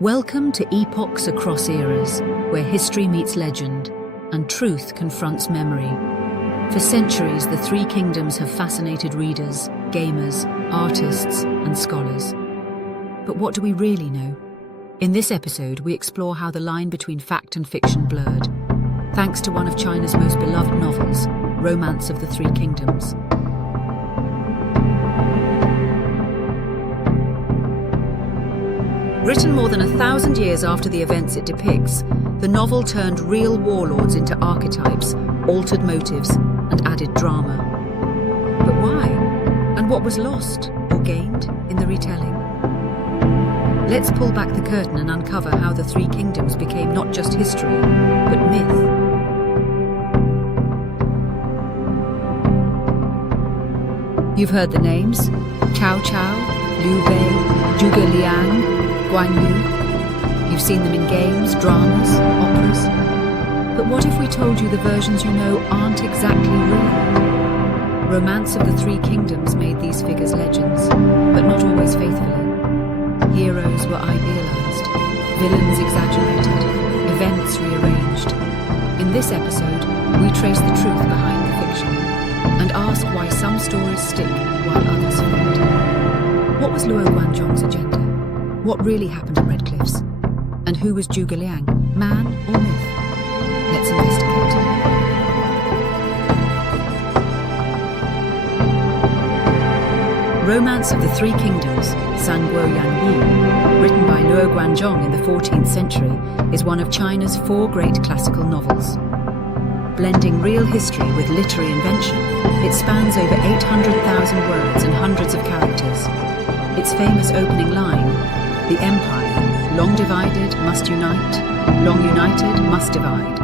Welcome to Epochs Across Eras, where history meets legend and truth confronts memory. For centuries, the Three Kingdoms have fascinated readers, gamers, artists, and scholars. But what do we really know? In this episode, we explore how the line between fact and fiction blurred, thanks to one of China's most beloved novels, Romance of the Three Kingdoms. Written more than 1,000 years after the events it depicts, the novel turned real warlords into archetypes, altered motives, and added drama. But why? And what was lost or gained in the retelling? Let's pull back the curtain and uncover how the Three Kingdoms became not just history, but myth. You've heard the names: Cao Cao, Liu Bei, Zhuge Liang, Guan Yu. You've seen them in games, dramas, operas. But what if we told you the versions you know aren't exactly real? Romance of the Three Kingdoms made these figures legends, but not always faithfully. Heroes were idealized, villains exaggerated, events rearranged. In this episode, we trace the truth behind the fiction and ask why some stories stick while others fade. What was Luo Guanzhong's agenda? What really happened at Red Cliffs? And who was Zhuge Liang, man or myth? Let's investigate. Romance of the Three Kingdoms, Sanguo Yanyi, written by Luo Guanzhong in the 14th century, is one of China's 4 great classical novels. Blending real history with literary invention, it spans over 800,000 words and hundreds of characters. Its famous opening line, "The Empire, long divided, must unite, long united, must divide,"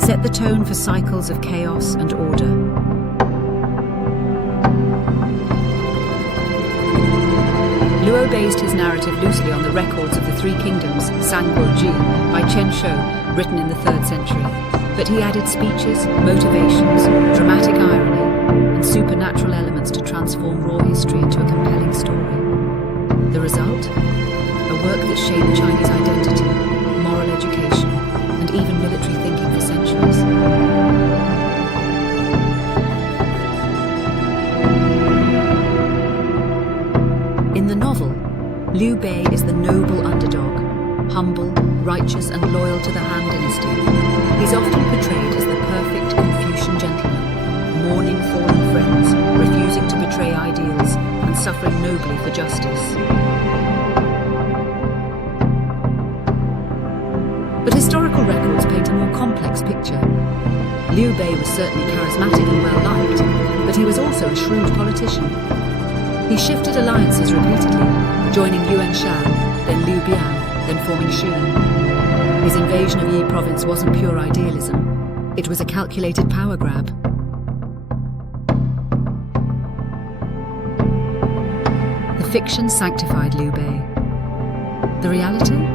set the tone for cycles of chaos and order. Luo based his narrative loosely on the records of the Three Kingdoms, Sanguo Ji, by Chen Shou, written in the 3rd century. But he added speeches, motivations, dramatic irony, and supernatural elements to transform raw history into a compelling story. The result? A work that shaped Chinese identity, moral education, and even military thinking for centuries. In the novel, Liu Bei is the noble underdog, humble, righteous, and loyal to the Han dynasty. He's often portrayed as the perfect Confucian gentleman, mourning fallen friends, refusing to betray ideals, and suffering nobly for justice. But historical records paint a more complex picture. Liu Bei was certainly charismatic and well-liked, but he was also a shrewd politician. He shifted alliances repeatedly, joining Yuan Shao, then Liu Biao, then forming Shu. His invasion of Yi province wasn't pure idealism. It was a calculated power grab. The fiction sanctified Liu Bei. The reality?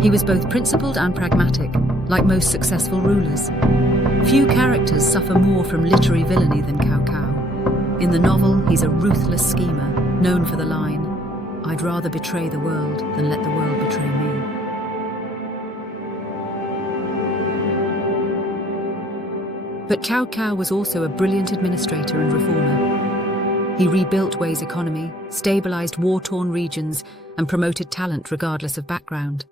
He was both principled and pragmatic, like most successful rulers. Few characters suffer more from literary villainy than Cao Cao. In the novel, he's a ruthless schemer, known for the line, "I'd rather betray the world than let the world betray me." But Cao Cao was also a brilliant administrator and reformer. He rebuilt Wei's economy, stabilized war-torn regions, and promoted talent regardless of background.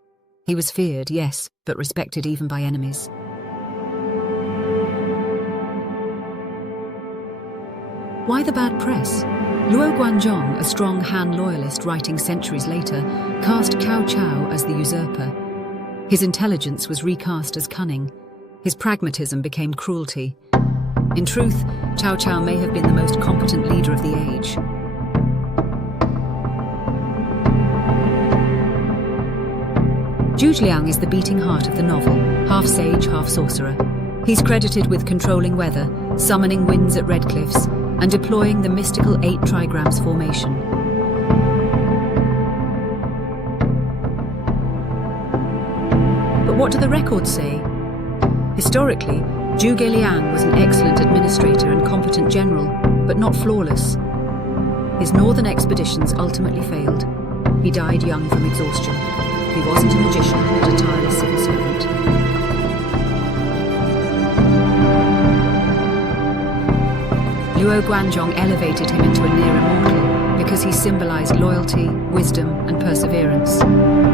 He was feared, yes, but respected even by enemies. Why the bad press? Luo Guanzhong, a strong Han loyalist writing centuries later, cast Cao Cao as the usurper. His intelligence was recast as cunning. His pragmatism became cruelty. In truth, Cao Cao may have been the most competent leader of the age. Zhuge Liang is the beating heart of the novel, half sage, half sorcerer. He's credited with controlling weather, summoning winds at Red Cliffs, and deploying the mystical 8 trigrams formation. But what do the records say? Historically, Zhuge Liang was an excellent administrator and competent general, but not flawless. His northern expeditions ultimately failed. He died young from exhaustion. He wasn't a magician, but a tireless civil servant. Luo Guanzhong elevated him into a near immortal because he symbolized loyalty, wisdom, and perseverance,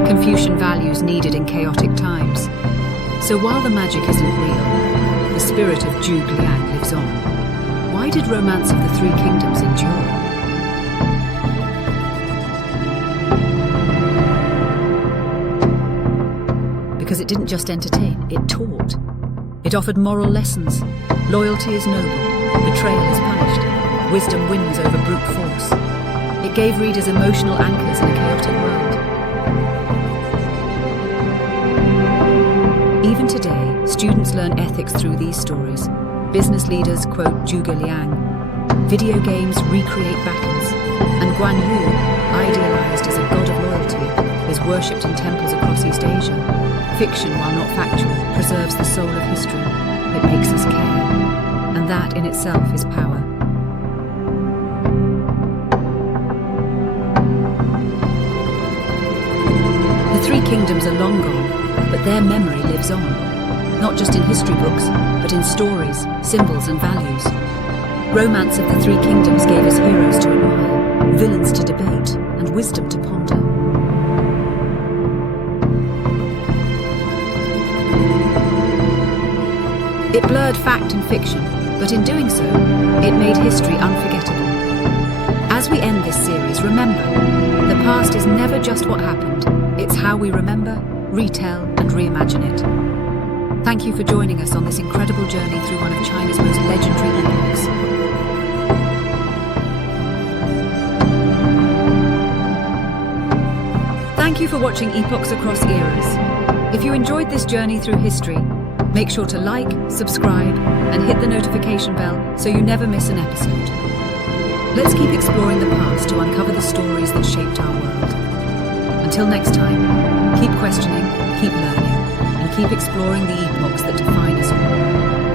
Confucian values needed in chaotic times. So while the magic isn't real, the spirit of Zhuge Liang lives on. Why did Romance of the Three Kingdoms endure? Because it didn't just entertain, it taught. It offered moral lessons. Loyalty is noble, betrayal is punished, wisdom wins over brute force. It gave readers emotional anchors in a chaotic world. Even today, students learn ethics through these stories. Business leaders quote Zhuge Liang. Video games recreate battles. And Guan Yu, idealized as a god of loyalty, is worshipped in temples across East Asia. Fiction, while not factual, preserves the soul of history. It makes us care. And that in itself is power. The Three Kingdoms are long gone, but their memory lives on. Not just in history books, but in stories, symbols and values. Romance of the Three Kingdoms gave us heroes to admire, villains to debate, and wisdom to ponder. It blurred fact and fiction, but in doing so, it made history unforgettable. As we end this series, remember, the past is never just what happened, it's how we remember, retell, and reimagine it. Thank you for joining us on this incredible journey through one of China's most legendary epochs. Thank you for watching Epochs Across Eras. If you enjoyed this journey through history, make sure to like, subscribe, and hit the notification bell so you never miss an episode. Let's keep exploring the past to uncover the stories that shaped our world. Until next time, keep questioning, keep learning, and keep exploring the epochs that define us all.